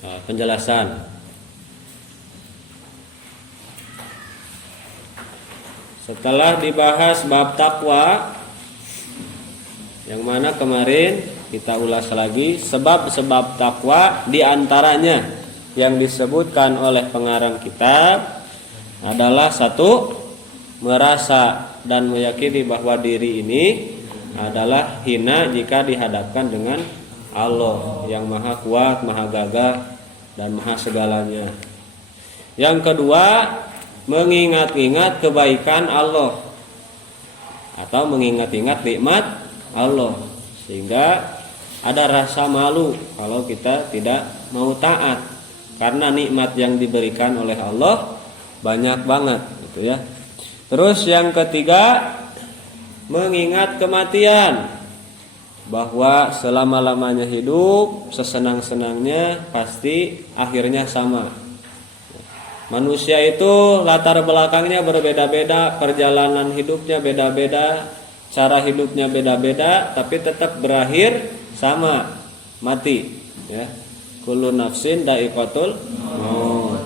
penjelasan. Setelah dibahas bab takwa, yang mana kemarin kita ulas lagi sebab-sebab takwa, diantaranya yang disebutkan oleh pengarang kitab adalah satu, merasa dan meyakini bahwa diri ini adalah hina jika dihadapkan dengan Allah yang maha kuat, maha gagah, dan maha segalanya. Yang kedua, mengingat-ingat kebaikan Allah atau mengingat-ingat nikmat Allah, sehingga ada rasa malu kalau kita tidak mau taat, karena nikmat yang diberikan oleh Allah banyak banget gitu ya. Terus yang ketiga, mengingat kematian, bahwa selama-lamanya hidup, sesenang-senangnya pasti akhirnya sama. Manusia itu latar belakangnya berbeda-beda, perjalanan hidupnya beda-beda, cara hidupnya beda-beda, tapi tetap berakhir sama, mati ya. Kullu nafsin dha'iqatul maut.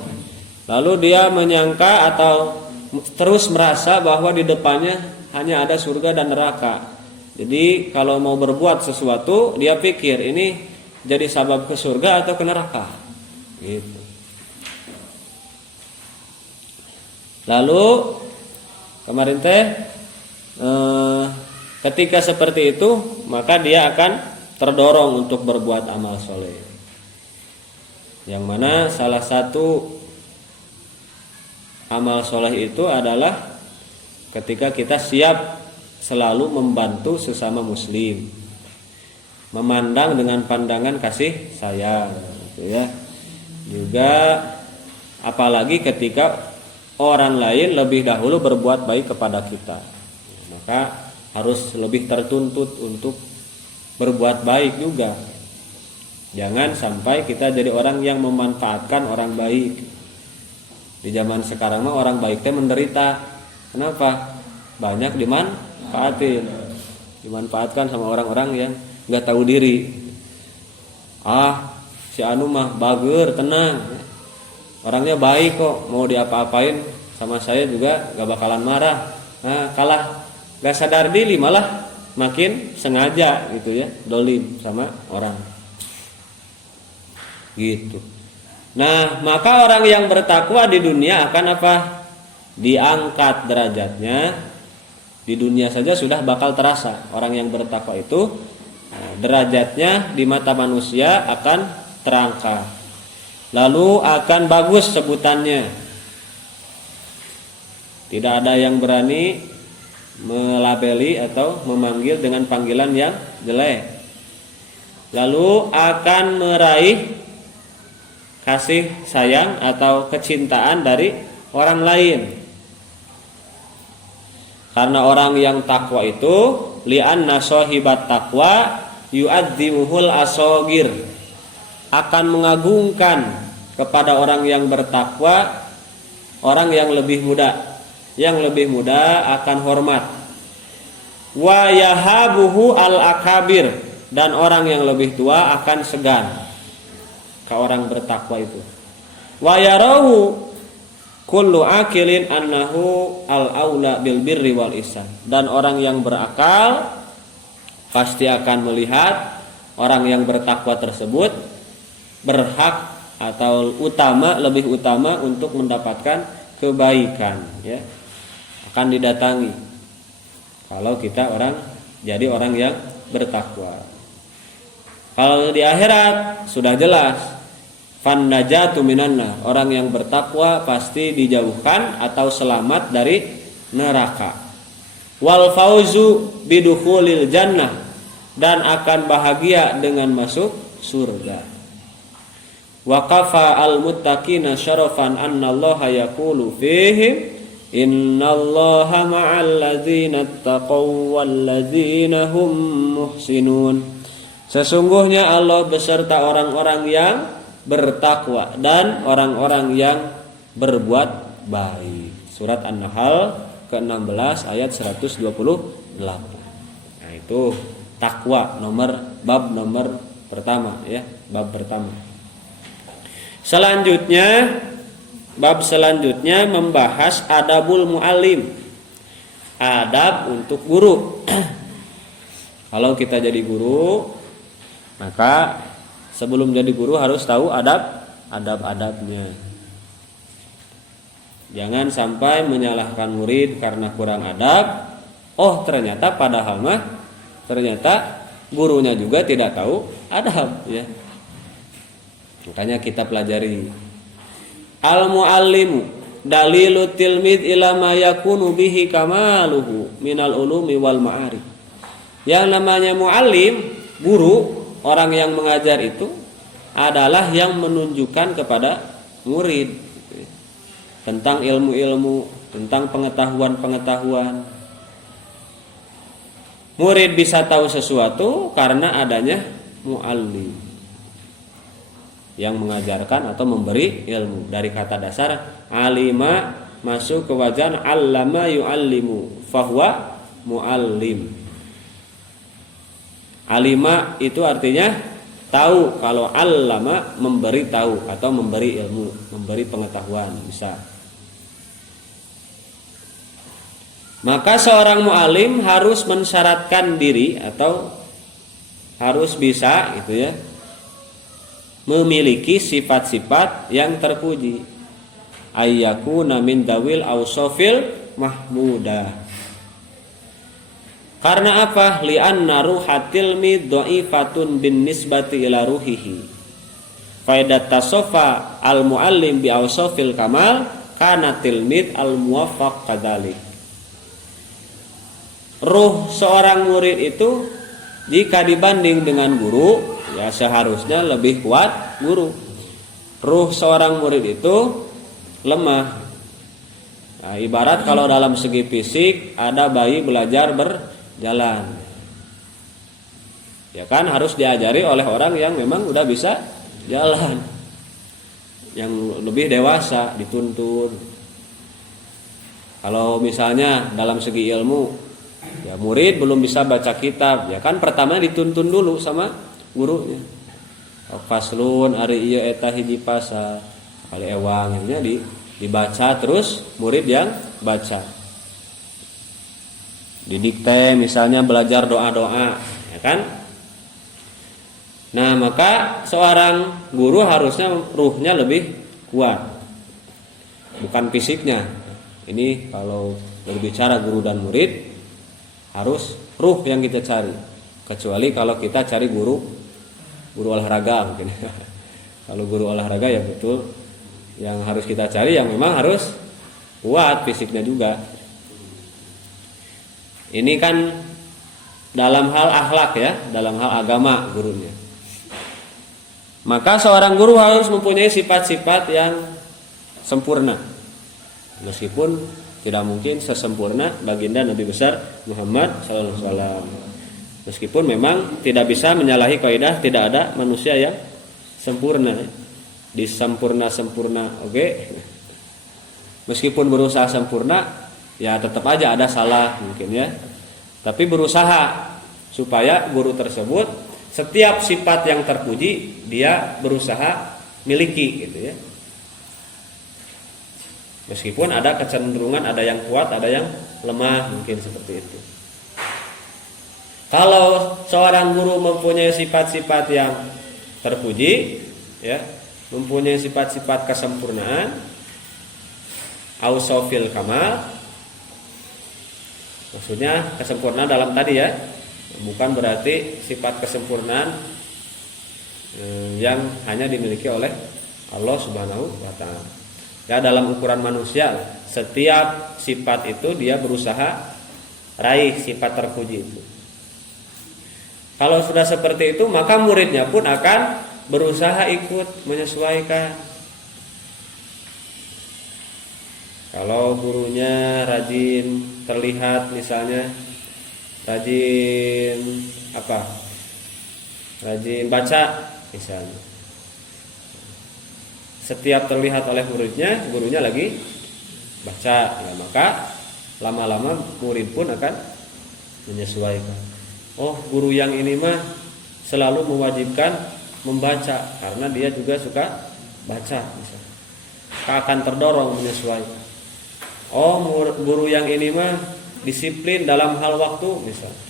Lalu dia menyangka atau terus merasa bahwa di depannya hanya ada surga dan neraka. Jadi kalau mau berbuat sesuatu, dia pikir ini jadi sabab ke surga atau ke neraka gitu. Lalu kemarin ketika seperti itu, maka dia akan terdorong untuk berbuat amal soleh, yang mana salah satu amal soleh itu adalah ketika kita siap selalu membantu sesama muslim, memandang dengan pandangan kasih sayang gitu ya. Juga apalagi ketika orang lain lebih dahulu berbuat baik kepada kita, maka harus lebih tertuntut untuk berbuat baik juga. Jangan sampai kita jadi orang yang memanfaatkan orang baik. Di zaman sekarang mah orang baik teh menderita. Kenapa? Banyak dimanfaatkan sama orang-orang yang nggak tahu diri. Si anu mah bager, tenang, orangnya baik kok, mau diapa-apain sama saya juga gak bakalan marah. Nah, kalah gak sadar diri malah makin sengaja gitu ya, dolim sama orang gitu. Nah, maka orang yang bertakwa di dunia akan apa? Diangkat derajatnya. Di dunia saja sudah bakal terasa. Orang yang bertakwa itu derajatnya di mata manusia akan terangkat. Lalu akan bagus sebutannya. Tidak ada yang berani melabeli atau memanggil dengan panggilan yang jelek. Lalu akan meraih kasih sayang atau kecintaan dari orang lain. Karena orang yang takwa itu li'anna sahibat taqwa yu'adzimuhul asogir, akan mengagungkan kepada orang yang bertakwa orang yang lebih muda. Yang lebih muda akan hormat. Wa yahabuhu al-akabir, dan orang yang lebih tua akan segan ke orang bertakwa itu. Wa yarahu kullu akilin annahu al-aula bil birri wal ihsan, dan orang yang berakal pasti akan melihat orang yang bertakwa tersebut berhak atau lebih utama untuk mendapatkan kebaikan ya, akan didatangi kalau kita jadi orang yang bertakwa. Kalau di akhirat sudah jelas, fan najatu minannar, orang yang bertakwa pasti dijauhkan atau selamat dari neraka. Wal fauzu bidukhulil jannah, dan akan bahagia dengan masuk surga. Wa kafa al muttaqina syarafan annallaha yaqulu fihim innallaha ma'al ladzina taqaw wal ladzina hum muhsinun. Sesungguhnya Allah beserta orang-orang yang bertakwa dan orang-orang yang berbuat baik. Surat An-Nahl ke-16 ayat 128. Nah, itu takwa bab nomor pertama ya, bab pertama. Selanjutnya, bab selanjutnya membahas adabul muallim. Adab untuk guru. Kalau kita jadi guru, maka sebelum jadi guru harus tahu adab-adabnya. Jangan sampai menyalahkan murid karena kurang adab. Oh, ternyata padahal ternyata gurunya juga tidak tahu adab, ya. Makanya kita pelajari. Al-muallimu dalilu tilmid ila ma yakunu bihi kamaluhu minal ulumi wal ma'arif. Yang namanya muallim, guru, orang yang mengajar itu adalah yang menunjukkan kepada murid tentang ilmu-ilmu, tentang pengetahuan-pengetahuan. Murid bisa tahu sesuatu karena adanya muallim yang mengajarkan atau memberi ilmu. Dari kata dasar alima masuk ke wajan allama yuallimu fahuwa muallim. Alima itu artinya tahu, kalau allama memberi tahu atau memberi ilmu, memberi pengetahuan bisa. Maka seorang muallim harus mensyaratkan diri atau harus bisa gitu ya, memiliki sifat-sifat yang terpuji. Ayyakuna min dawil ausofil mahmudah. Karena apa? Li'anna ruhatil mi dha'ifatun bin nisbati ila ruhihi. Faidat tasofa al muallim bi ausofil kamal kana tilmid al muwaffaq kadzalik. Ruh seorang murid itu jika dibanding dengan guru, ya seharusnya lebih kuat guru. Ruh seorang murid itu lemah. Nah, ibarat kalau dalam segi fisik ada bayi belajar berjalan, ya kan harus diajari oleh orang yang memang udah bisa jalan, yang lebih dewasa, dituntun. Kalau misalnya dalam segi ilmu, ya murid belum bisa baca kitab, ya kan pertama dituntun dulu sama gurunya. Faslun ari ieu eta hiji pasal kali ewangnya dibaca, terus murid yang baca. Didikte misalnya belajar doa-doa, ya kan? Nah, maka seorang guru harusnya ruhnya lebih kuat, bukan fisiknya. Ini kalau berbicara guru dan murid, harus ruh yang kita cari. Kecuali kalau kita cari guru olahraga mungkin. Kalau guru olahraga ya betul, yang harus kita cari yang memang harus kuat fisiknya juga. Ini kan dalam hal akhlak ya, dalam hal agama gurunya. Maka seorang guru harus mempunyai sifat-sifat yang sempurna. Meskipun tidak mungkin sesempurna baginda Nabi besar Muhammad SAW. Meskipun memang tidak bisa menyalahi kaidah tidak ada manusia yang sempurna. Disempurna-sempurna, oke. Meskipun berusaha sempurna, ya tetap aja ada salah mungkin ya. Tapi berusaha supaya guru tersebut setiap sifat yang terpuji dia berusaha miliki gitu ya. Meskipun ada kecenderungan, ada yang kuat, ada yang lemah, mungkin seperti itu. Kalau seorang guru mempunyai sifat-sifat yang terpuji, ya, mempunyai sifat-sifat kesempurnaan, ausofil kamal, maksudnya kesempurnaan dalam tadi ya, bukan berarti sifat kesempurnaan yang hanya dimiliki oleh Allah Subhanahu wa Ta'ala. Ya, dalam ukuran manusia, setiap sifat itu dia berusaha raih sifat terpuji itu. Kalau sudah seperti itu, maka muridnya pun akan berusaha ikut menyesuaikan. Kalau gurunya rajin terlihat misalnya rajin apa? Rajin baca misalnya. Setiap terlihat oleh muridnya, gurunya lagi baca, ya, maka lama-lama murid pun akan menyesuaikan. Oh, guru yang ini mah selalu mewajibkan membaca karena dia juga suka baca misalnya. Akan terdorong menyesuaikan. Oh, guru yang ini mah disiplin dalam hal waktu misalnya.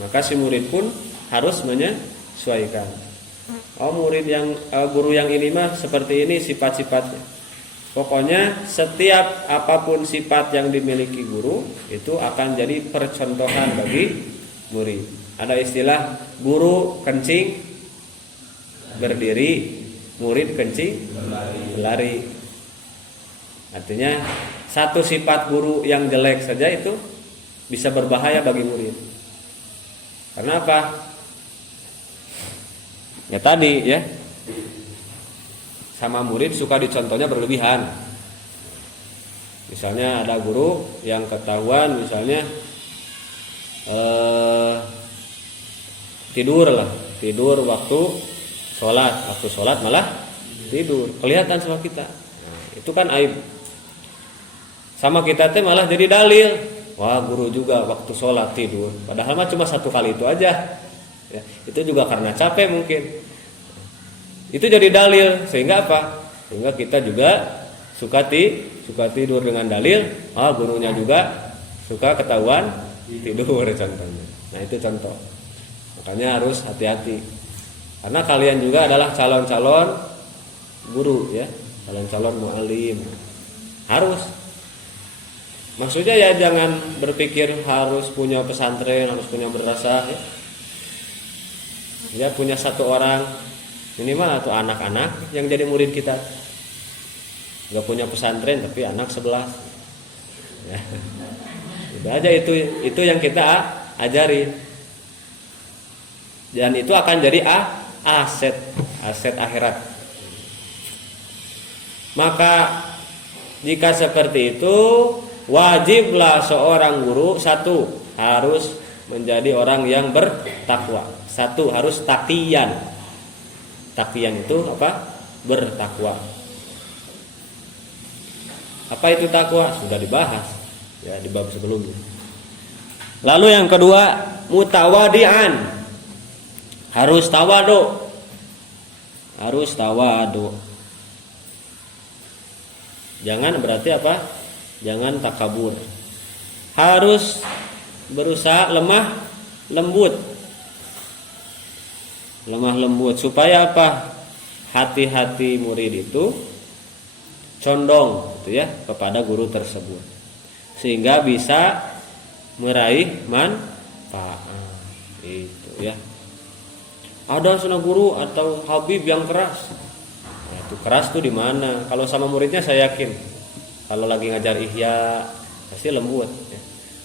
Maka si murid pun harus menyesuaikan. Oh, guru yang ini mah seperti ini sifat-sifatnya. Pokoknya setiap apapun sifat yang dimiliki guru itu akan jadi percontohan bagi murid. Ada istilah guru kencing berdiri, murid kencing berlari. Artinya satu sifat guru yang jelek saja itu bisa berbahaya bagi murid. Karena apa? Ya tadi ya, sama murid suka dicontohnya berlebihan. Misalnya ada guru yang ketahuan misalnya tidur waktu sholat malah tidur, kelihatan sama kita. Nah, itu kan aib. Sama kita teh malah jadi dalil. Wah, guru juga waktu sholat tidur. Padahal mah cuma satu kali itu aja. Ya, itu juga karena capek mungkin. Itu jadi dalil sehingga apa? Sehingga kita juga suka tidur dengan dalil. Gurunya juga suka ketahuan tidur contohnya. Nah, itu contoh. Makanya harus hati-hati. Karena kalian juga adalah calon-calon guru ya, calon-calon mu'alim. Harus. Maksudnya ya jangan berpikir harus punya pesantren, harus punya madrasah ya. Ya punya satu orang minimal atau anak-anak yang jadi murid kita. Gak punya pesantren tapi anak 11 ya. Udah aja itu yang kita ajarin. Dan itu akan jadi aset akhirat. Maka jika seperti itu, wajiblah seorang guru satu harus menjadi orang yang bertakwa. Satu harus taqiyan. Taqiyan itu apa? Bertakwa. Apa itu takwa? Sudah dibahas ya di bab sebelumnya. Lalu yang kedua, mutawadian. Harus tawadu. Harus tawadu. Jangan berarti apa? Jangan takabur. Harus berusaha lemah lembut. Lemah lembut supaya apa? Hati-hati murid itu condong gitu ya kepada guru tersebut. Sehingga bisa meraih manfaat. Itu ya. Ada sana guru atau habib yang keras. Nah, itu keras tuh di mana? Kalau sama muridnya saya yakin. Kalau lagi ngajar ihya pasti lembut. Ya.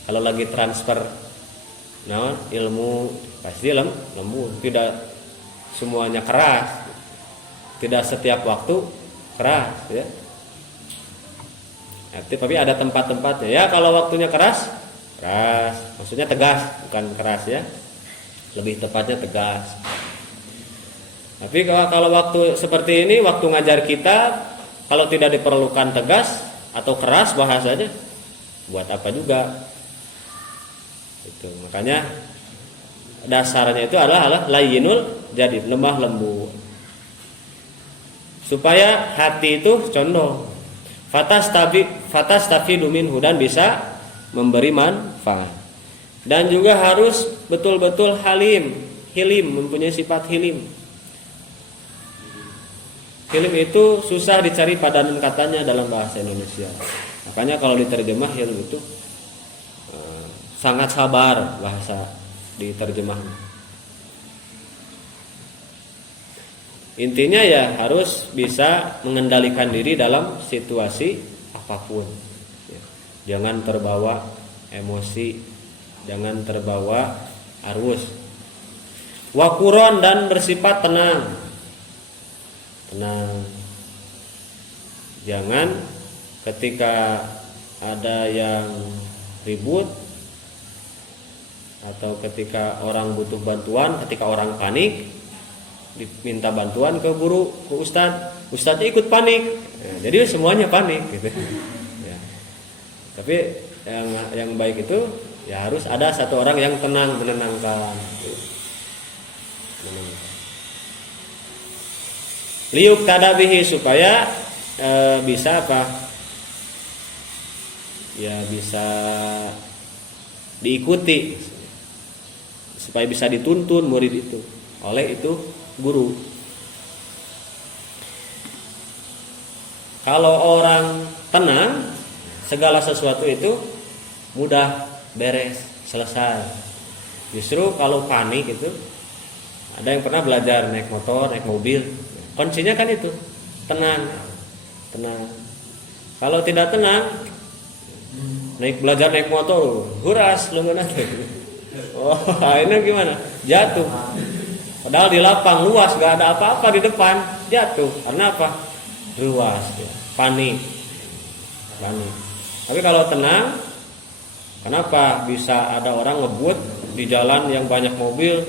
Kalau lagi transfer, ilmu pasti lembut. Tidak semuanya keras. Tidak setiap waktu keras. Ya. Tapi ada tempat-tempatnya. Ya kalau waktunya keras, maksudnya tegas, bukan keras ya. Lebih tepatnya tegas. Tapi kalau waktu seperti ini, waktu ngajar kita, kalau tidak diperlukan tegas atau keras bahasanya, buat apa juga? Itu makanya dasarnya itu adalah layyinul jadid, lemah lembut. Supaya hati itu condong. Fatastafidu minhu dan bisa memberi manfaat. Dan juga harus betul-betul hilim, mempunyai sifat hilim. Hilim itu susah dicari padanan katanya dalam bahasa Indonesia. Makanya kalau diterjemah hilim itu sangat sabar bahasa diterjemahnya. Intinya ya harus bisa mengendalikan diri dalam situasi apapun. Jangan terbawa emosi, jangan terbawa arus. Wakuron dan bersifat tenang. Jangan ketika ada yang ribut atau ketika orang butuh bantuan, ketika orang panik diminta bantuan ke guru, ke ustadznya ikut panik. Ya, jadi semuanya panik gitu. Ya. Tapi yang baik itu ya harus ada satu orang yang tenang, menenangkan. liuk tadabihi supaya bisa apa ya, bisa diikuti, supaya bisa dituntun murid itu oleh itu guru. Kalau orang tenang, segala sesuatu itu mudah beres, selesai. Justru kalau panik itu, ada yang pernah belajar naik motor, naik mobil, kuncinya kan itu tenang. Kalau tidak tenang, belajar naik motor, huras lengan aja. Oh, ini gimana? Jatuh. Padahal di lapang luas, gak ada apa-apa di depan, jatuh. Karena apa? Luas, ya. Panik. Tapi kalau tenang, kenapa bisa ada orang ngebut di jalan yang banyak mobil?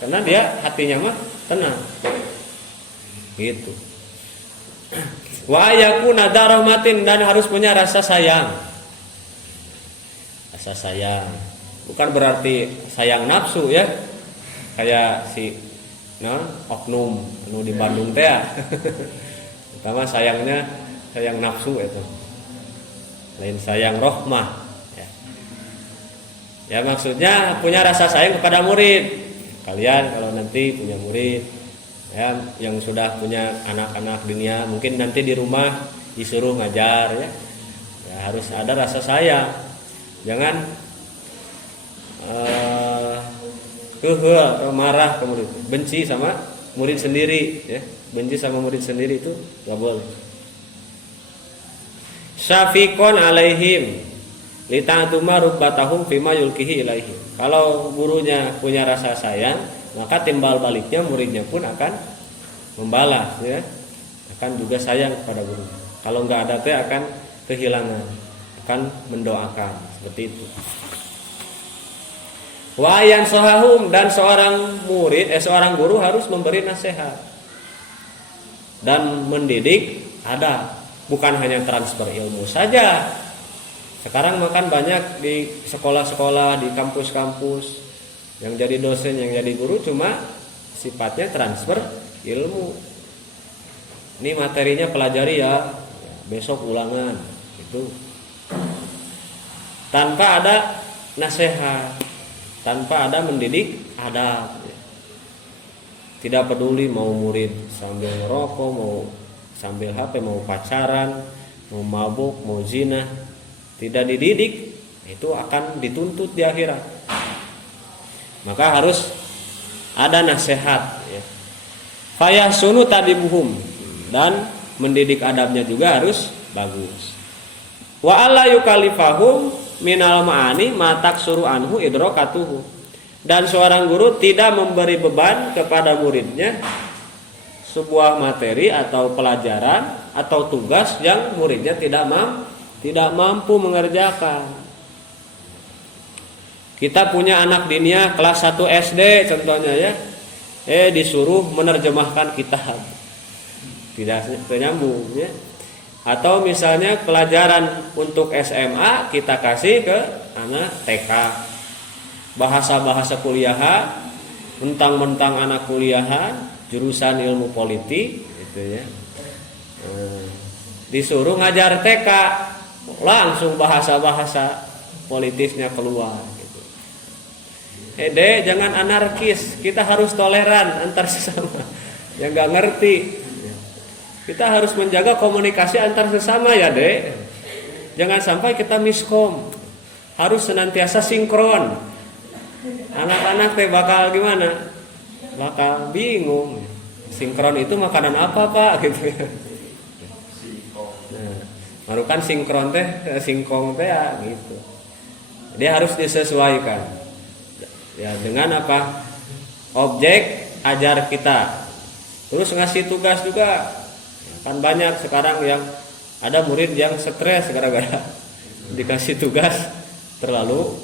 Karena dia hatinya mah tenang. Gitu. Wa yakuna darahmatin, dan harus punya rasa sayang. Rasa sayang bukan berarti sayang nafsu ya, kayak si oknum anu di Bandung teh ya. Pertama sayangnya sayang nafsu itu, lain sayang rohmah ya. Ya maksudnya punya rasa sayang kepada murid. Kalian kalau nanti punya murid ya, yang sudah punya anak-anak dunia, mungkin nanti di rumah disuruh ngajar ya, harus ada rasa sayang. Jangan marah ke murid, benci sama murid sendiri ya, benci sama murid sendiri itu gak boleh. Syafiqon alaihim lita'tuma rubbatahum fima yulkihi ilaihim. Kalau gurunya punya rasa sayang, maka timbal baliknya muridnya pun akan membalas ya, akan juga sayang kepada guru. Kalau nggak ada teh akan kehilangan, akan mendoakan seperti itu. Wa yansahum, dan seorang guru harus memberi nasihat dan mendidik ada, bukan hanya transfer ilmu saja. Sekarang makan banyak di sekolah-sekolah, di kampus-kampus, yang jadi dosen, yang jadi guru cuma sifatnya transfer ilmu. Ini materinya pelajari ya, besok ulangan itu. Tanpa ada nasihat, tanpa ada mendidik adab. Tidak peduli mau murid sambil ngerokok, mau sambil HP, mau pacaran, mau mabuk, mau zina, tidak dididik, itu akan dituntut di akhirat. Maka harus ada nasihat ya. Fayahsunu tadibuhum, dan mendidik adabnya juga harus bagus. Wa alla yukalifahum minal ma'ani ma taksuru anhu idrakatuhu, dan seorang guru tidak memberi beban kepada muridnya sebuah materi atau pelajaran atau tugas yang muridnya tidak mampu mengerjakan. Kita punya anak dinia kelas 1 SD contohnya ya, disuruh menerjemahkan kitab, tidak nyambung ya. Atau misalnya pelajaran untuk SMA kita kasih ke anak TK, bahasa-bahasa kuliahan, mentang-mentang anak kuliahan jurusan ilmu politik gitu ya, disuruh ngajar TK, langsung bahasa-bahasa politisnya keluar gitu. Dek, jangan anarkis, kita harus toleran antar sesama yang nggak ngerti. Kita harus menjaga komunikasi antar sesama ya dek. Jangan sampai kita miskom, harus senantiasa sinkron. Anak-anak teh bakal gimana? Bakal bingung. Sinkron itu makanan apa pak gitu ya. Nah, baru kan sinkron teh, singkong teh ya gitu. Dia harus disesuaikan ya dengan apa? Objek ajar kita. Terus ngasih tugas juga. Kan banyak sekarang yang ada murid yang stres gara-gara dikasih tugas terlalu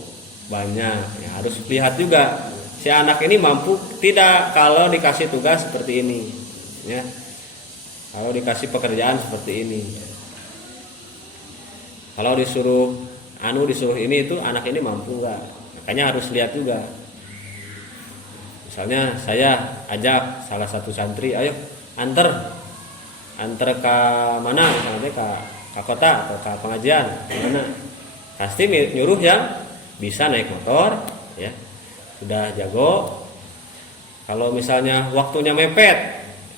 banyak ya, harus lihat juga si anak ini mampu tidak kalau dikasih tugas seperti ini ya, kalau dikasih pekerjaan seperti ini, kalau disuruh ini itu anak ini mampu nggak, makanya harus lihat juga. Misalnya saya ajak salah satu santri, ayo antar ke mana, misalnya ke kota atau ke pengajian, mana? Pasti nyuruh yang bisa naik motor, ya, sudah jago. Kalau misalnya waktunya mepet,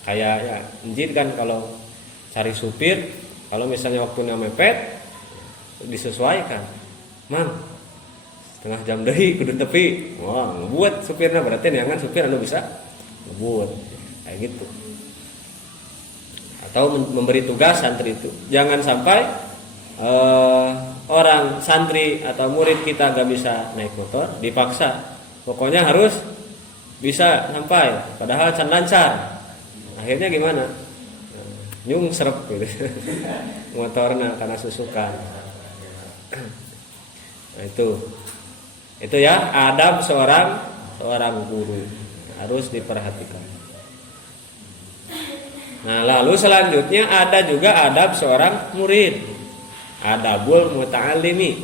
kayak ya izin kan kalau cari supir, kalau misalnya waktunya mepet disesuaikan, mang setengah jam deui kudu tepi, wah ngebuat supirnya, berarti neangan supir anu bisa ngebuat kayak gitu. Atau memberi tugas santri itu, jangan sampai orang santri atau murid kita gak bisa naik motor dipaksa, pokoknya harus bisa sampai, padahal can lancar. Akhirnya gimana? Nyung serep gitu. Motornya karena susukan. Nah, itu ya adab seorang guru harus diperhatikan. Nah, lalu selanjutnya ada juga adab seorang murid, adabul muta'allimi.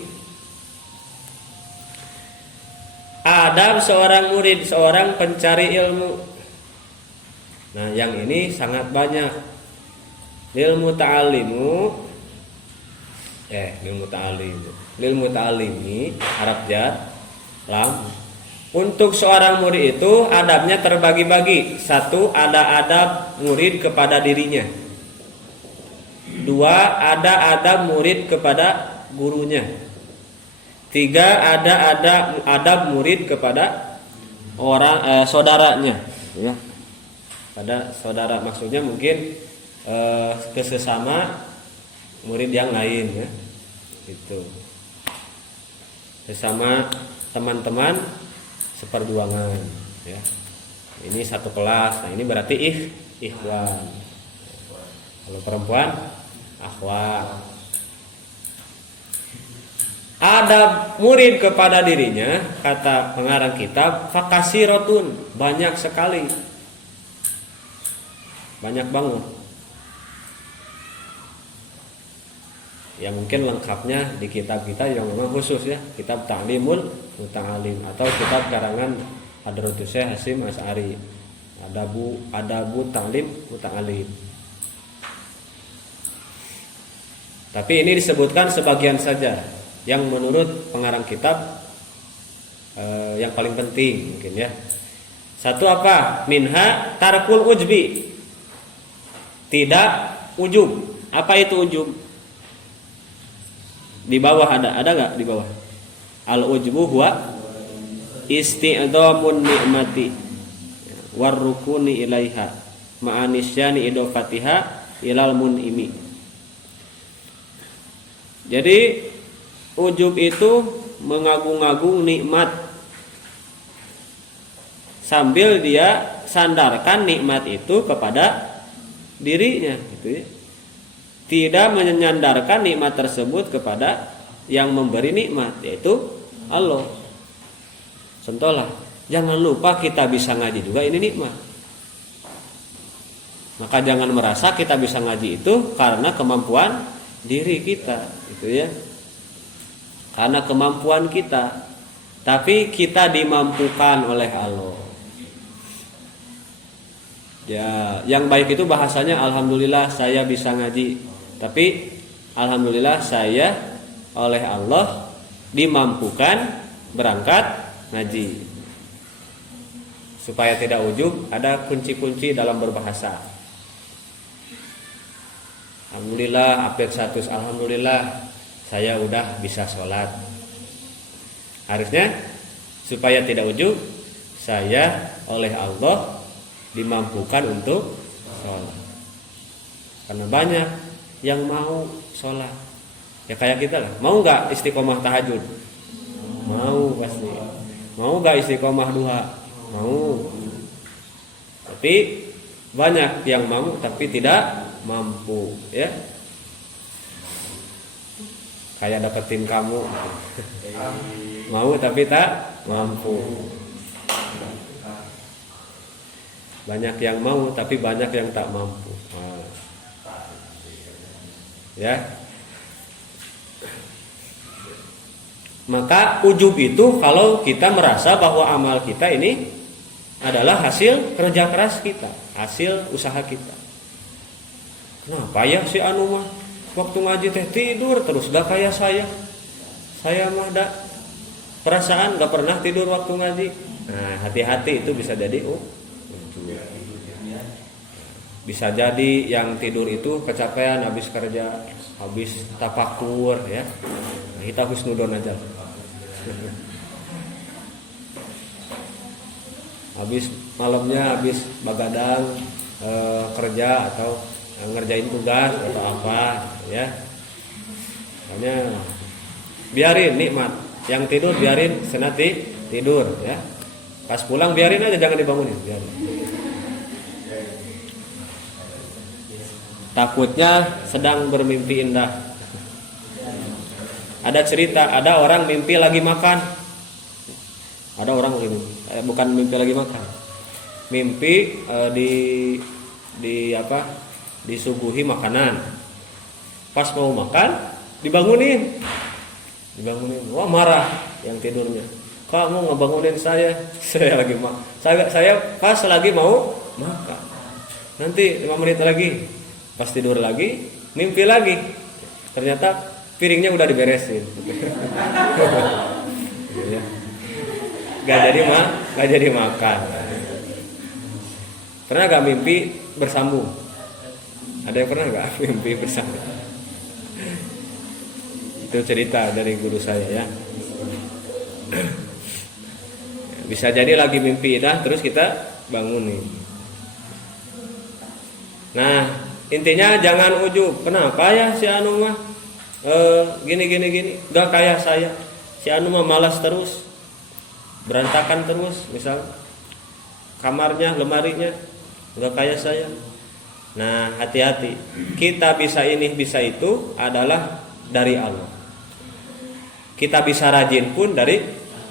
Adab seorang murid, seorang pencari ilmu. Nah, yang ini sangat banyak. Lil muta'allimi Arab jar lam. Untuk seorang murid itu adabnya terbagi-bagi. Satu, ada adab murid kepada dirinya. Dua, ada adab murid kepada gurunya. Tiga, ada adab murid kepada orang saudaranya, ya. Pada saudara, maksudnya mungkin kesesama murid yang lain, ya. Itu. Sesama teman-teman seperjuangan, ya. Ini satu kelas. Nah, ini berarti ikhwan. Kalau perempuan akhwat. Adab murid kepada dirinya, kata pengarang kitab, fakasirotun, banyak sekali, banyak banget. Ya mungkin lengkapnya di kitab kita yang memang khusus, ya, kitab Ta'limul Muta'alim atau kitab karangan Hadratus Syekh Hasyim Asy'ari, Adabu Ta'lim Muta'alim. Tapi ini disebutkan sebagian saja yang menurut pengarang kitab yang paling penting mungkin, ya. Satu apa? Minha tarkul ujbi, tidak ujub. Apa itu ujub? Di bawah ada nggak di bawah? Al ujbu huwa isti'dhamun ni'mati warrukuni ilaiha ma'anisyani idofatiha ilal mun'imi. Jadi ujub itu mengagung-agung nikmat sambil dia sandarkan nikmat itu kepada dirinya, gitu, ya. Tidak menyandarkan nikmat tersebut kepada yang memberi nikmat, yaitu Allah. Contohlah, jangan lupa kita bisa ngaji juga ini nikmat. Maka jangan merasa kita bisa ngaji itu karena kemampuan diri kita, gitu, ya. Karena kemampuan kita, tapi kita dimampukan oleh Allah. Ya, yang baik itu bahasanya alhamdulillah saya bisa ngaji, tapi alhamdulillah saya oleh Allah dimampukan berangkat ngaji. Supaya tidak ujub, ada kunci-kunci dalam berbahasa. Alhamdulillah, update status alhamdulillah saya udah bisa sholat. Harusnya supaya tidak ujub, saya oleh Allah dimampukan untuk sholat. Karena banyak yang mau sholat, ya kayak kita lah. Mau nggak istiqomah tahajud? Mau pasti. Mau nggak istiqomah duha? Mau. Tapi banyak yang mau tapi tidak mampu, ya. Kayak dapetin kamu, mau tapi tak mampu. Banyak yang mau tapi banyak yang tak mampu. Nah, ya. Maka ujub itu kalau kita merasa bahwa amal kita ini adalah hasil kerja keras kita, hasil usaha kita. Kenapa ya si anu mah waktu ngaji teh tidur terus, gak kayak saya. Saya mah perasaan gak pernah tidur waktu ngaji. Nah, hati-hati, itu bisa jadi bisa jadi yang tidur itu kecapean habis kerja, habis tafakur ya. Nah, kita husnudon aja. Habis malamnya habis bagadang kerja atau ngerjain tugas atau apa ya. Makanya biarin nikmat. Yang tidur biarin senati tidur ya. Pas pulang biarin aja, jangan dibangunin, biarin. Takutnya sedang bermimpi indah. Ada cerita, ada orang mimpi lagi makan. Ada orang lagi mimpi, bukan mimpi lagi makan. Mimpi disuguhi makanan. Pas mau makan, dibangunin. Wah, marah yang tidurnya. Kamu ngebangunin saya. Saya lagi saya pas lagi mau makan. Nanti 5 menit lagi, pas tidur lagi, mimpi lagi. Ternyata piringnya udah diberesin. Gak jadi makan. Pernah gak mimpi bersambung? Ada yang pernah gak mimpi bersambung? Itu cerita dari guru saya ya. Bisa jadi lagi mimpi indah terus kita bangunin. Nah, intinya jangan ujub. Kenapa ya si anu mah gini gak kayak saya. Si anu mah malas terus, berantakan terus, misal kamarnya, lemarinya gak kayak saya. Nah, hati-hati. Kita bisa ini, bisa itu adalah dari Allah. Kita bisa rajin pun dari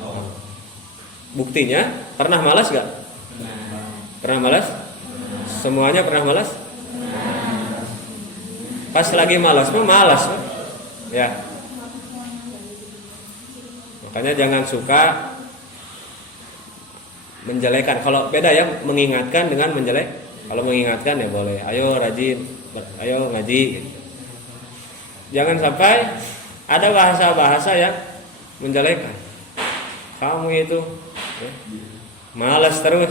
Allah. Buktinya, pernah malas gak? Pernah malas? Semuanya pernah malas? Pas lagi malas mah malas kan? Ya. Makanya jangan suka menjelekan. Kalau beda ya, mengingatkan dengan menjelek. Kalau mengingatkan ya boleh. Ayo rajin, ayo ngaji. Jangan sampai ada bahasa-bahasa yang menjelekan. Kamu itu ya, malas terus,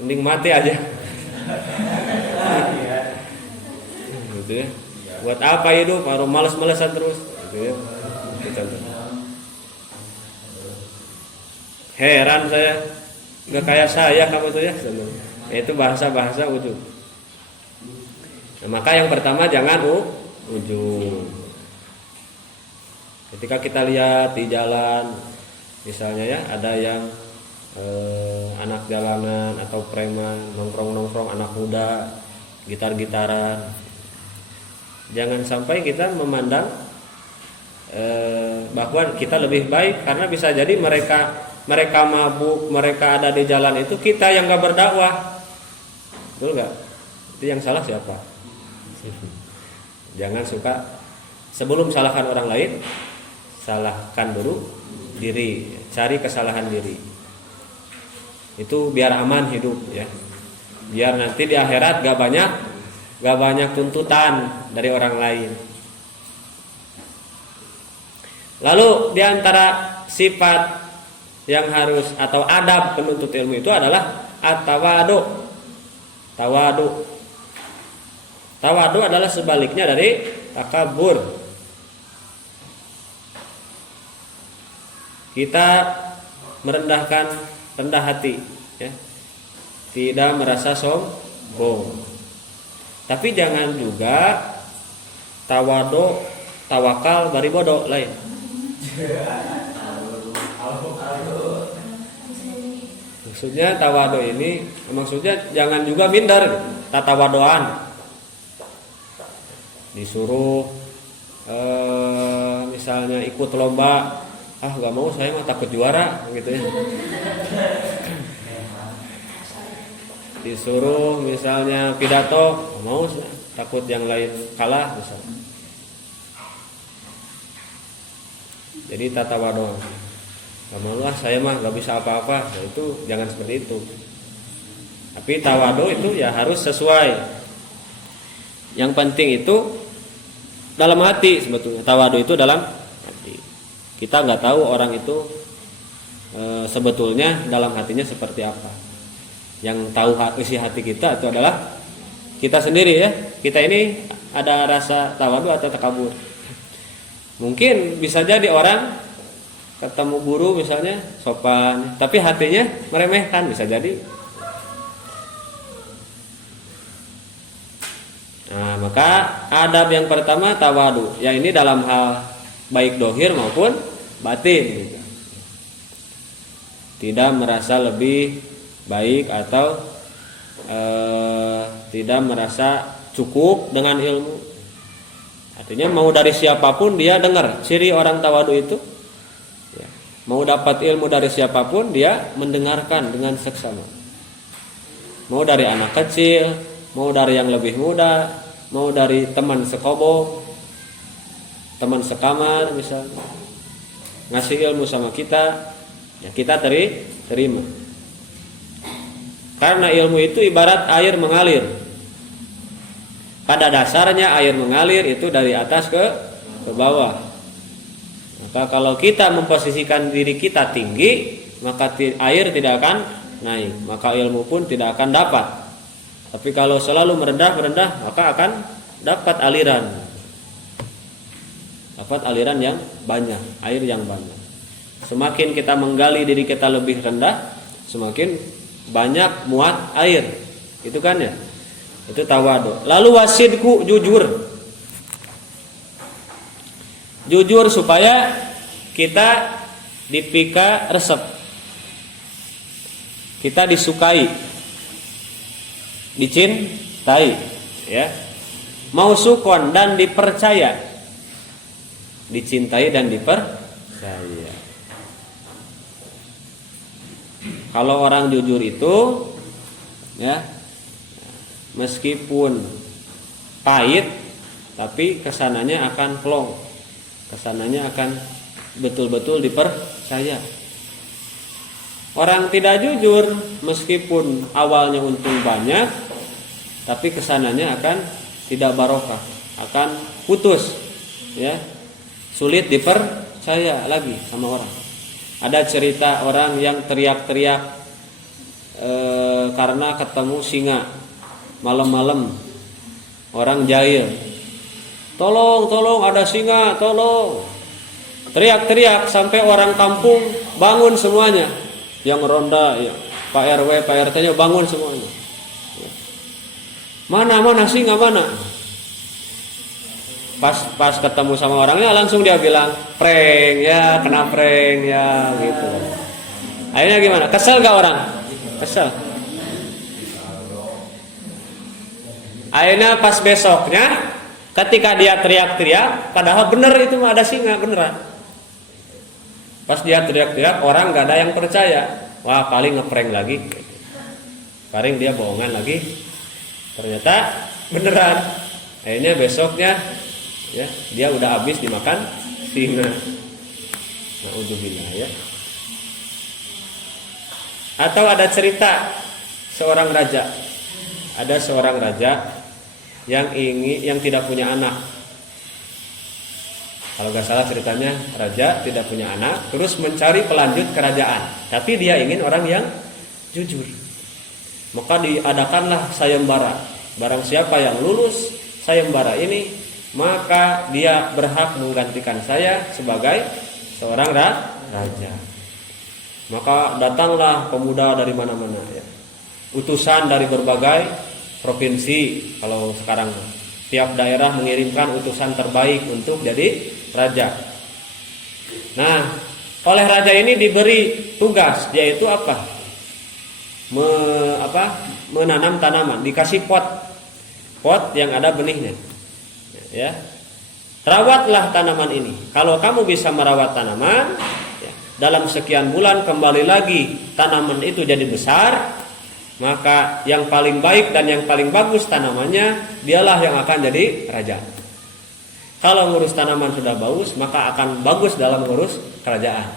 mending mati aja. Gitu ya. Buat apa hidup? Baru malas-malasan terus. Gitu ya. Heran saya, nggak kayak saya kamu tuh ya. Itu bahasa-bahasa ujub. Nah, maka yang pertama jangan ujub. Ketika kita lihat di jalan, misalnya ya ada yang anak jalanan atau preman nongkrong anak muda gitar-gitaran, jangan sampai kita memandang bahwa kita lebih baik, karena bisa jadi mereka mabuk, mereka ada di jalan itu, kita yang gak berdakwah, betul gak? Itu yang salah siapa? Jangan suka sebelum salahkan orang lain, salahkan dulu diri, cari kesalahan diri. Itu biar aman hidup ya. Biar nanti di akhirat gak banyak tuntutan dari orang lain. Lalu di antara sifat yang harus atau adab penuntut ilmu itu adalah at-tawadu. Tawadu adalah sebaliknya dari takabur. Kita rendah hati ya. Tidak merasa sombong. Tapi jangan juga tawakal bari bodoh lain. Maksudnya tawadu ini maksudnya jangan juga minder, tatawadoan. Disuruh misalnya ikut lomba, gak mau, saya mah takut juara gitu ya. Disuruh misalnya pidato, gak mau, takut yang lain kalah misalnya. Jadi tatawadoan. Gak mau lah, saya mah gak bisa apa-apa. Nah, itu jangan seperti itu. Tapi tawadu itu ya harus sesuai. Yang penting itu dalam hati sebetulnya. Tawadu itu dalam hati. Kita nggak tahu orang itu sebetulnya dalam hatinya seperti apa. Yang tahu isi hati kita itu adalah kita sendiri ya. Kita ini ada rasa tawadu atau takabur. Mungkin bisa jadi orang ketemu guru misalnya sopan, tapi hatinya meremehkan, bisa jadi. Nah, maka adab yang pertama tawadu. Yang ini dalam hal baik dohir maupun batin gitu. Tidak merasa lebih baik atau tidak merasa cukup dengan ilmu. Artinya mau dari siapapun dia dengar. Ciri orang tawadu itu ya, mau dapat ilmu dari siapapun dia mendengarkan dengan seksama. Mau dari anak kecil, mau dari yang lebih muda, mau dari teman sekobong, teman sekamar misalnya, ngasih ilmu sama kita, ya kita terima. Karena ilmu itu ibarat air mengalir. Pada dasarnya air mengalir itu dari atas ke bawah. Maka kalau kita memposisikan diri kita tinggi, maka air tidak akan naik, maka ilmu pun tidak akan dapat. Tapi kalau selalu merendah, maka akan dapat aliran. Dapat aliran yang banyak, air yang banyak. Semakin kita menggali diri kita lebih rendah, semakin banyak muat air. Itu kan ya? Itu tawadu. Lalu wasidku, jujur. Jujur supaya kita dipika resep. Kita disukai, dicintai, ya. Mausukon dan dipercaya. Dicintai dan dipercaya. Kalau orang jujur itu ya, meskipun pahit tapi kesananya akan plong. Kesananya akan betul-betul dipercaya. Orang tidak jujur meskipun awalnya untung banyak, tapi kesananya akan tidak barokah, akan putus, ya, sulit dipercaya lagi sama orang. Ada cerita orang yang teriak-teriak karena ketemu singa malam-malam, orang jahil, tolong ada singa, tolong, teriak-teriak sampai orang kampung bangun semuanya. Yang ronda, ya, Pak RW, Pak RT-nya bangun semuanya. Mana singa mana? Pas ketemu sama orangnya langsung dia bilang prank ya, kena prank ya gitu. Akhirnya gimana? Kesel gak orang? Kesel. Akhirnya pas besoknya ketika dia teriak-teriak, padahal bener itu ada singa beneran. Pas dia teriak-teriak, orang gak ada yang percaya. Wah, paling ngeprank lagi. Paling dia bohongan lagi. Ternyata beneran. Akhirnya besoknya, ya, dia udah habis dimakan singa. Na'udzubillah, ya. Atau ada cerita seorang raja. Ada seorang raja yang tidak punya anak. Kalau nggak salah ceritanya, raja tidak punya anak, terus mencari pelanjut kerajaan. Tapi dia ingin orang yang jujur. Maka diadakanlah sayembara. Barang siapa yang lulus sayembara ini, maka dia berhak menggantikan saya sebagai seorang raja. Maka datanglah pemuda dari mana-mana, ya. Utusan dari berbagai provinsi. Kalau sekarang tiap daerah mengirimkan utusan terbaik untuk jadi raja. Nah, oleh raja ini diberi tugas, yaitu apa? Menanam tanaman, dikasih pot yang ada benihnya, ya. Rawatlah tanaman ini. Kalau kamu bisa merawat tanaman, ya, dalam sekian bulan kembali lagi tanaman itu jadi besar, maka yang paling baik dan yang paling bagus tanamannya, dialah yang akan jadi raja. Kalau ngurus tanaman sudah bagus, maka akan bagus dalam ngurus kerajaan.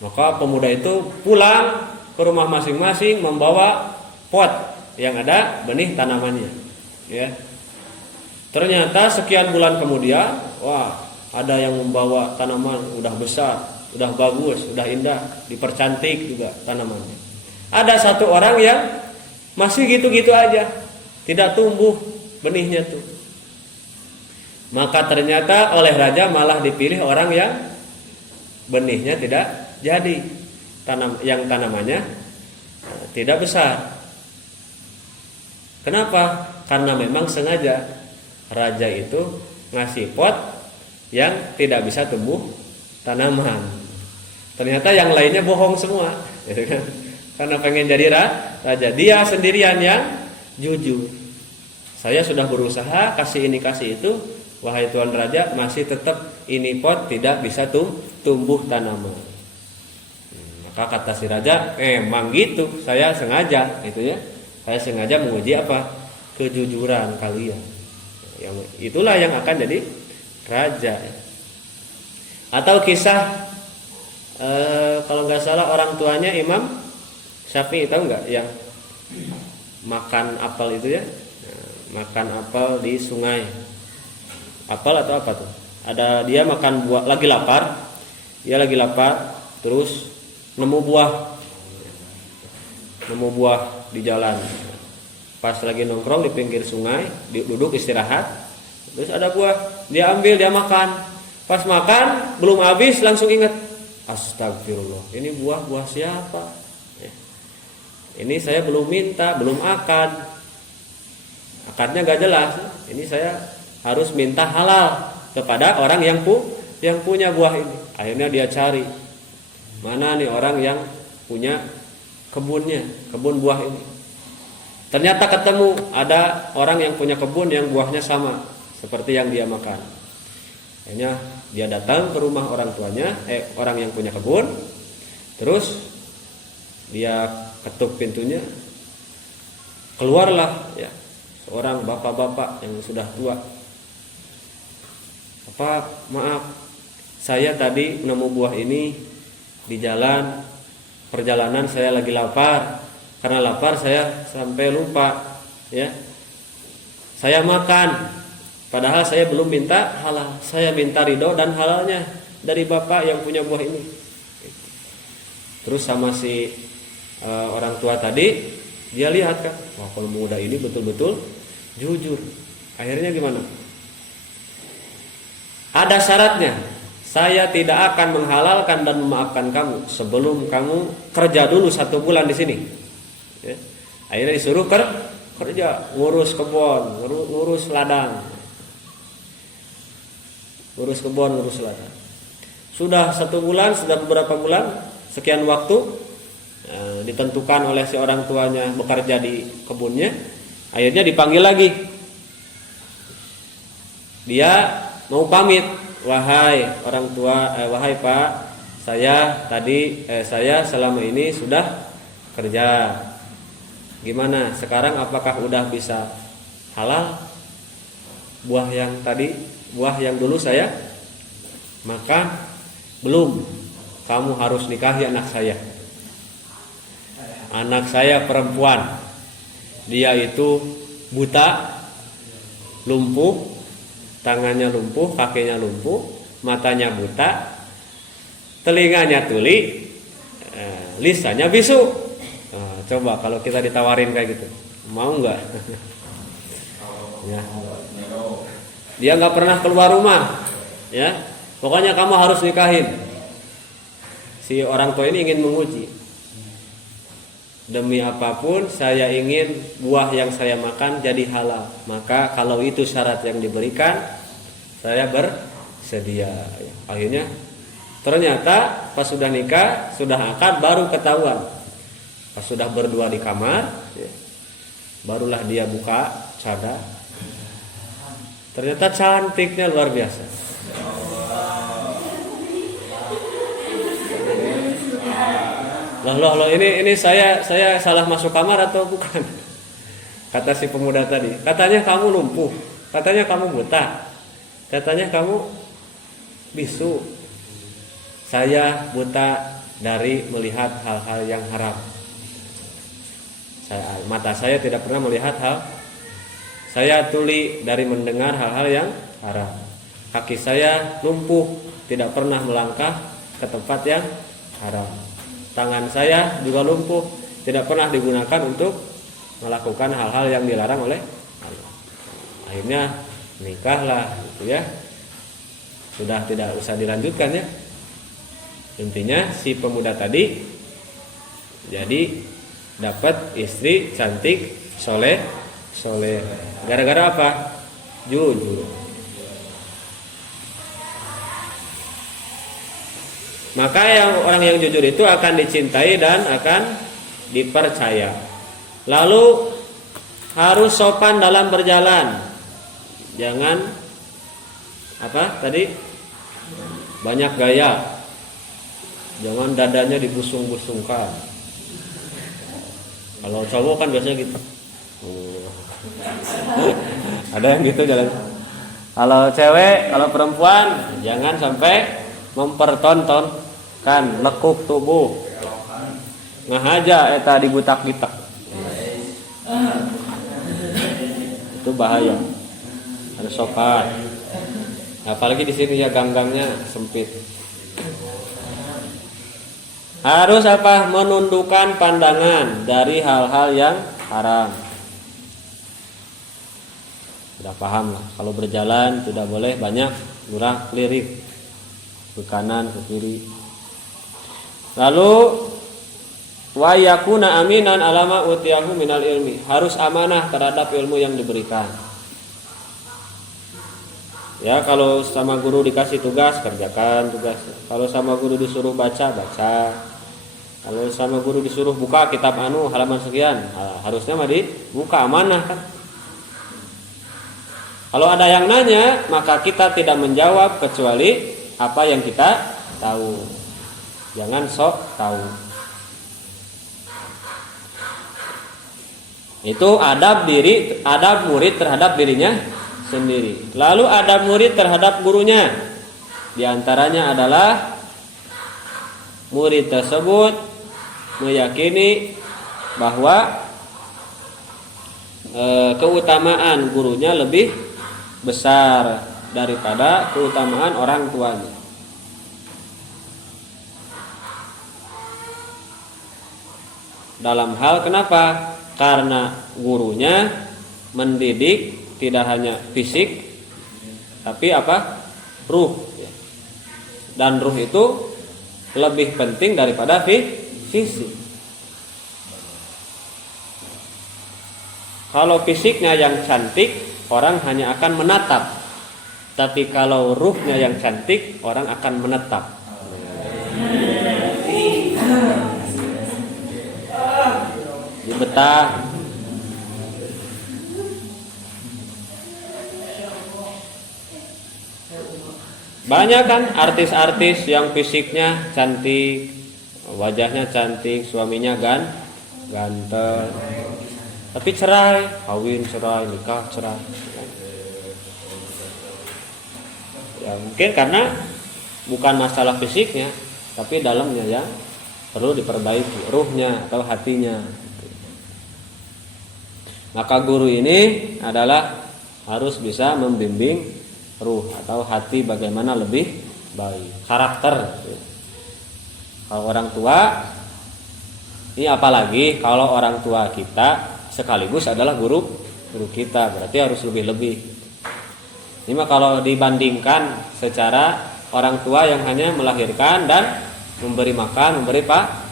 Maka pemuda itu pulang ke rumah masing-masing membawa pot yang ada benih tanamannya, ya. Ternyata sekian bulan kemudian, wah, ada yang membawa tanaman udah besar, udah bagus, udah indah, dipercantik juga tanamannya. Ada satu orang yang masih gitu-gitu aja, tidak tumbuh benihnya tuh. Maka ternyata oleh raja malah dipilih orang yang benihnya tidak jadi, yang tanamannya tidak besar. Kenapa? Karena memang sengaja raja itu ngasih pot yang tidak bisa tumbuh tanaman. Ternyata yang lainnya bohong semua, gitu kan? Karena pengen jadi raja, dia sendirian yang jujur. Saya sudah berusaha kasih ini kasih itu, wahai tuan raja, masih tetap ini pot tidak bisa tumbuh tanaman. Maka kata si raja, emang gitu, saya sengaja, gitu ya. Saya sengaja menguji apa? Kejujuran kalian. Itulah yang akan jadi raja. Atau kisah kalau nggak salah orang tuanya Imam Syafi'i, tahu nggak yang makan apel itu ya? Makan apel di sungai. Apel atau apa tuh? Ada dia makan buah, lagi lapar. Dia lagi lapar, terus nemu buah di jalan. Pas lagi nongkrong di pinggir sungai, duduk istirahat, terus ada buah, dia ambil, dia makan. Pas makan belum habis langsung ingat, astagfirullah, ini buah siapa? Ini saya belum minta, belum akad. Akadnya gak jelas. Ini saya harus minta halal kepada orang yang punya buah ini. Akhirnya dia cari, mana nih orang yang punya kebun buah ini. Ternyata ketemu, ada orang yang punya kebun yang buahnya sama seperti yang dia makan. Akhirnya dia datang ke rumah orang tuanya, orang yang punya kebun. Terus dia ketuk pintunya, keluarlah ya seorang bapak-bapak yang sudah tua. Maaf, saya tadi nemu buah ini di jalan perjalanan, saya lagi lapar. Karena lapar saya sampai lupa, ya. Saya makan, padahal saya belum minta halal. Saya minta ridho dan halalnya dari bapak yang punya buah ini. Terus sama si orang tua tadi, dia lihat kan, wah kalau muda ini betul-betul jujur. Akhirnya gimana? Ada syaratnya, saya tidak akan menghalalkan dan memaafkan kamu sebelum kamu kerja dulu 1 bulan di sini. Ya. Akhirnya disuruh kerja, ngurus kebun, ngurus ladang, ngurus kebun, ngurus ladang. Sudah 1 bulan, sudah beberapa bulan, sekian waktu ditentukan oleh si orang tuanya bekerja di kebunnya. Akhirnya dipanggil lagi. Dia mau pamit, wahai orang tua, wahai Pak, saya selama ini sudah kerja. Gimana? Sekarang apakah udah bisa halal buah yang dulu saya makan? Belum. Kamu harus nikahi anak saya. Anak saya perempuan, dia itu buta, lumpuh, tangannya lumpuh, kakinya lumpuh, matanya buta, telinganya tuli, lisannya bisu. Nah, coba kalau kita ditawarin kayak gitu, mau nggak? Ya. Dia nggak pernah keluar rumah, ya. Pokoknya kamu harus nikahin. Si orang tua ini ingin menguji. Demi apapun saya ingin buah yang saya makan jadi halal. Maka kalau itu syarat yang diberikan, saya bersedia. Akhirnya ternyata pas sudah nikah, sudah akad, baru ketahuan. Pas sudah berdua di kamar, barulah dia buka cadar. Ternyata cantiknya luar biasa. Loh, ini saya salah masuk kamar atau bukan? Kata si pemuda tadi, katanya kamu lumpuh, katanya kamu buta, katanya kamu bisu. Saya buta dari melihat hal-hal yang haram. Mata saya tidak pernah melihat hal. Saya tuli dari mendengar hal-hal yang haram. Kaki saya lumpuh, tidak pernah melangkah ke tempat yang haram. Tangan saya juga lumpuh, tidak pernah digunakan untuk melakukan hal-hal yang dilarang oleh Allah. Akhirnya nikahlah, gitu ya. Sudah tidak usah dilanjutkan ya. Intinya si pemuda tadi jadi dapat istri cantik, soleh. Gara-gara apa? Jujur. Maka orang yang jujur itu akan dicintai dan akan dipercaya. Lalu harus sopan dalam berjalan. Jangan apa tadi? Banyak gaya. Jangan dadanya dibusung-busungkan. Kalau cowok kan biasanya gitu. Ada yang gitu jalan. Kalau cewek, kalau perempuan jangan sampai mempertontonkan lekuk tubuh. Ngahaja eta dibutak-gitak. Itu bahaya. Harus sopan. Apalagi di sini ya gang-gangnya sempit. Harus apa? Menundukkan pandangan dari hal-hal yang haram. Sudah paham lah. Kalau berjalan tidak boleh banyak gerak lirik ke kanan ke kiri. Lalu wa yakuna aminan alama utiyahu minal ilmi. Harus amanah terhadap ilmu yang diberikan. Ya, kalau sama guru dikasih tugas, kerjakan tugas. Kalau sama guru disuruh baca, baca. Kalau sama guru disuruh buka kitab halaman sekian, harusnya mah dibuka, amanah kan. Kalau ada yang nanya, maka kita tidak menjawab kecuali apa yang kita tahu. Jangan sok tahu. Itu adab murid terhadap dirinya sendiri. Lalu ada murid terhadap gurunya. Di antaranya adalah murid tersebut meyakini bahwa keutamaan gurunya lebih besar daripada keutamaan orang tuanya. Dalam hal kenapa? Karena gurunya mendidik tidak hanya fisik, tapi apa? Ruh. Dan ruh itu lebih penting daripada fisik. Kalau fisiknya yang cantik, orang hanya akan menatap. Tapi kalau ruhnya yang cantik, orang akan menetap. Di betah. Banyak kan artis-artis yang fisiknya cantik, wajahnya cantik, suaminya ganteng, tapi cerai, kawin cerai, nikah cerai. Ya mungkin karena bukan masalah fisiknya, tapi dalamnya yang perlu diperbaiki, ruhnya atau hatinya. Maka guru ini adalah harus bisa membimbing ruh atau hati bagaimana lebih baik, karakter. Kalau orang tua ini, apalagi kalau orang tua kita sekaligus adalah guru kita, berarti harus lebih-lebih. Ini mah kalau dibandingkan secara orang tua yang hanya melahirkan dan memberi makan, memberi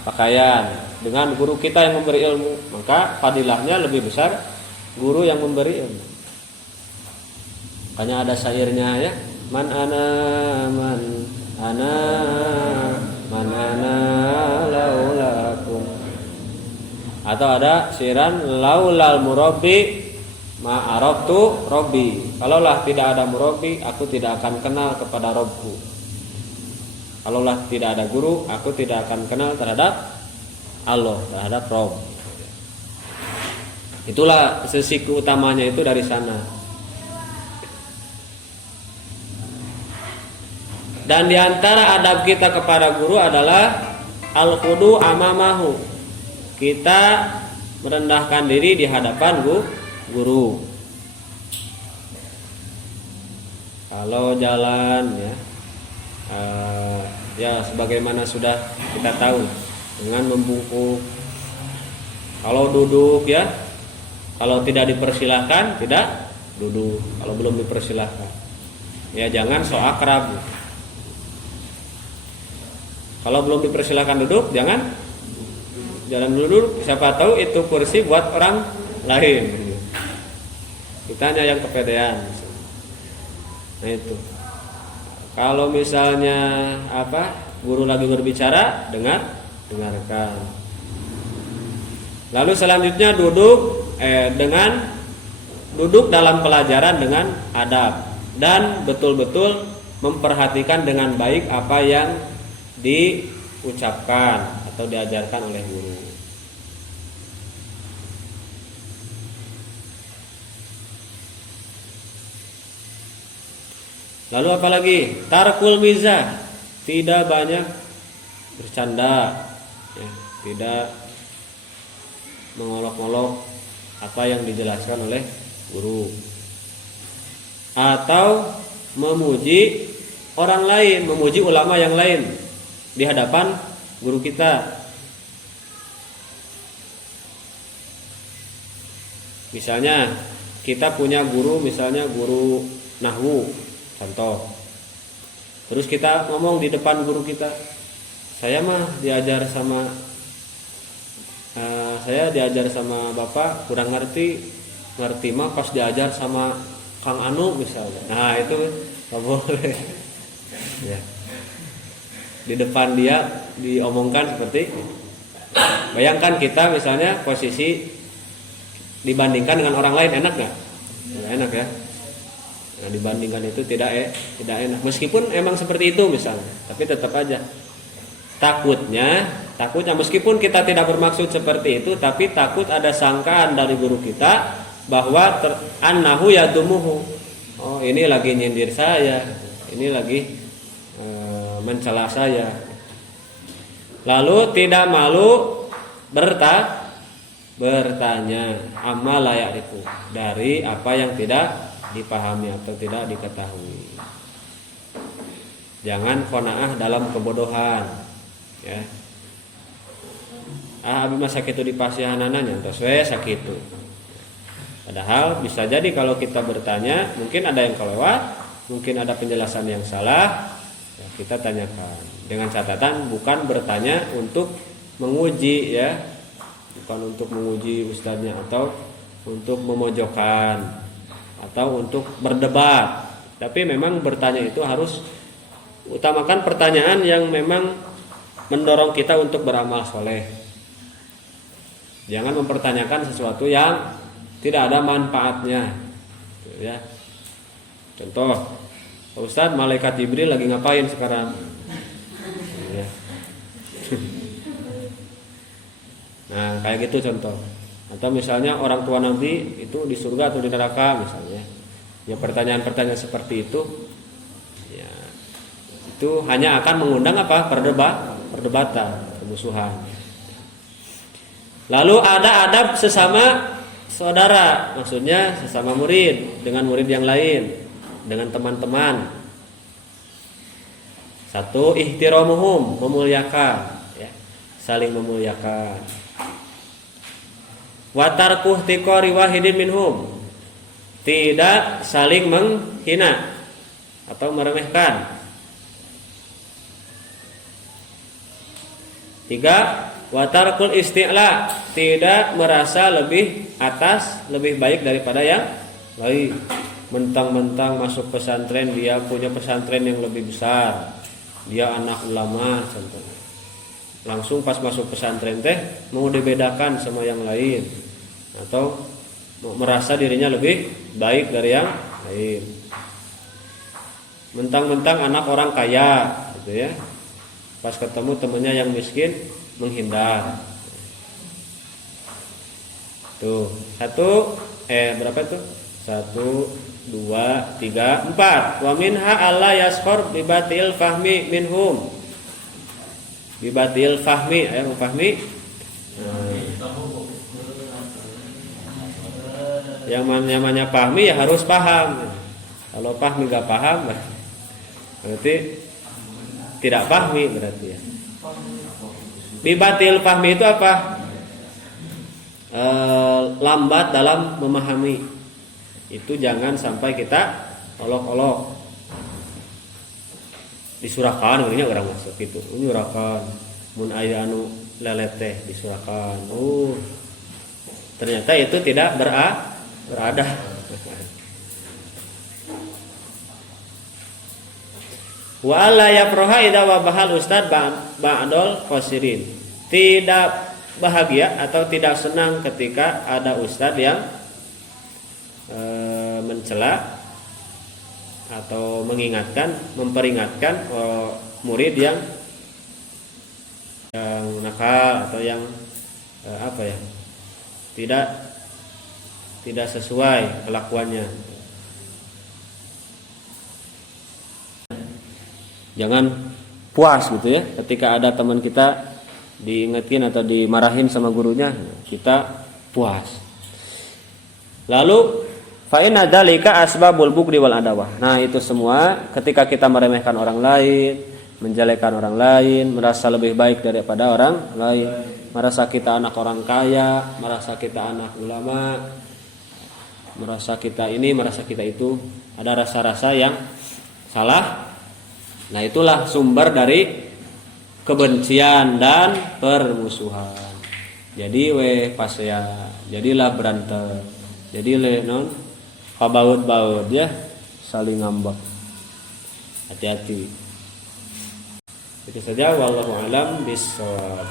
pakaian, dengan guru kita yang memberi ilmu, maka fadilahnya lebih besar guru yang memberi ilmu. Makanya ada syairnya ya, man ana laulakum. Atau ada syairan laulal murabbi ma araftu rabbi. Kalaulah tidak ada murabbi, aku tidak akan kenal kepada Rabbku. Kalaulah tidak ada guru, aku tidak akan kenal terhadap Allah, terhadap Rabb. Itulah sisi utamanya itu dari sana. Dan diantara adab kita kepada guru adalah al-khudu amamahu. Kita merendahkan diri di hadapan guru. Kalau jalan ya sebagaimana sudah kita tahu dengan membungkuk. Kalau duduk ya, kalau tidak dipersilahkan tidak duduk. Kalau belum dipersilahkan ya jangan so akrab. Kalau belum dipersilahkan duduk jangan duduk. Siapa tahu itu kursi buat orang lain. Kita hanya yang kepedean. Nah itu. Kalau misalnya guru lagi berbicara, dengarkan. Lalu selanjutnya dengan duduk dalam pelajaran dengan adab dan betul-betul memperhatikan dengan baik apa yang diucapkan atau diajarkan oleh guru. Lalu apalagi tarkul mizah, tidak banyak bercanda, ya, tidak mengolok-olok apa yang dijelaskan oleh guru, atau memuji orang lain, memuji ulama yang lain di hadapan guru kita. Misalnya kita punya guru, misalnya guru nahwu, contoh. Terus kita ngomong di depan guru kita, saya diajar sama bapak kurang ngerti mah pas diajar sama Kang Anu misalnya. Nah itu nggak boleh. Ya. Di depan dia diomongkan seperti itu. Bayangkan kita misalnya posisi dibandingkan dengan orang lain, enak nggak? Nggak enak ya. Nah, dibandingkan itu tidak enak. Meskipun emang seperti itu misalnya, tapi tetap aja takutnya meskipun kita tidak bermaksud seperti itu, tapi takut ada sangkaan dari guru kita bahwa annahu yadumuhu. Oh, ini lagi nyindir saya, ini lagi mencela saya. Lalu tidak malu bertanya amma la ya'rifu, dari apa yang tidak dipahami atau tidak diketahui. Jangan qanaah dalam kebodohan, ya. Abi mah sakitu dipasihanana nyantos we sakitu. Padahal bisa jadi kalau kita bertanya, mungkin ada yang kelewat, mungkin ada penjelasan yang salah, ya kita tanyakan. Dengan catatan bukan bertanya untuk menguji, ya, bukan untuk menguji ustadznya atau untuk memojokkan atau untuk berdebat. Tapi memang bertanya itu harus utamakan pertanyaan yang memang mendorong kita untuk beramal soleh. Jangan mempertanyakan sesuatu yang tidak ada manfaatnya, ya. Contoh, Ustadz, malaikat Jibril lagi ngapain sekarang? Ya. Nah, kayak gitu contoh. Atau misalnya orang tua Nabi itu di surga atau di neraka misalnya. Ya, pertanyaan-pertanyaan seperti itu, ya, itu hanya akan mengundang perdebatan, permusuhan. Lalu ada adab sesama saudara, maksudnya sesama murid dengan murid yang lain, dengan teman-teman. Satu, ihtiramuhum, memuliakan, ya, saling memuliakan. Wa tarkuh tiqari wahidin minhum, tidak saling menghina atau meremehkan. Tiga, wa tarkul isti'la, tidak merasa lebih atas, lebih baik daripada yang lain. Mentang-mentang masuk pesantren, dia punya pesantren yang lebih besar, dia anak ulama contohnya. Langsung pas masuk pesantren mau dibedakan sama yang lain, atau merasa dirinya lebih baik dari yang lain. Mentang-mentang anak orang kaya gitu ya, pas ketemu temennya yang miskin menghindar. Tuh, berapa itu? 1, 2, 3, 4. Wa minha alla yaskhar bibatil fahmi minhum. Bibatil fahmi, mufahmi. Yang namanya pahmi ya harus paham. Kalau pahmi gak paham berarti tidak pahmi berarti ya. Bibatil pahmi itu apa? Lambat dalam memahami. Itu jangan sampai kita olok-olok. Disurahkan ini orang masuk itu. Nyurahkan mun aya anu leleteh disurahkan. Ternyata itu tidak berada. Wa alla yafraha idza wabahal ustad ba'dol qasirin. Tidak bahagia atau tidak senang ketika ada ustad yang mencela atau memperingatkan murid yang nakal atau yang tidak sesuai kelakuannya. Jangan puas gitu ya ketika ada teman kita diingetin atau dimarahin sama gurunya, kita puas. Lalu fa inna dzalika asbabul bughdhi wal adawah. Nah, itu semua ketika kita meremehkan orang lain, menjelekan orang lain, merasa lebih baik daripada orang lain, merasa kita anak orang kaya, merasa kita anak ulama, merasa kita ini, merasa kita itu, ada rasa-rasa yang salah. Nah, itulah sumber dari kebencian dan permusuhan. Jadi pas ya, jadilah berantem. Jadi non kabaut-baut ya, saling ngambek. Hati-hati. Itu saja, wallahu alam bissawab.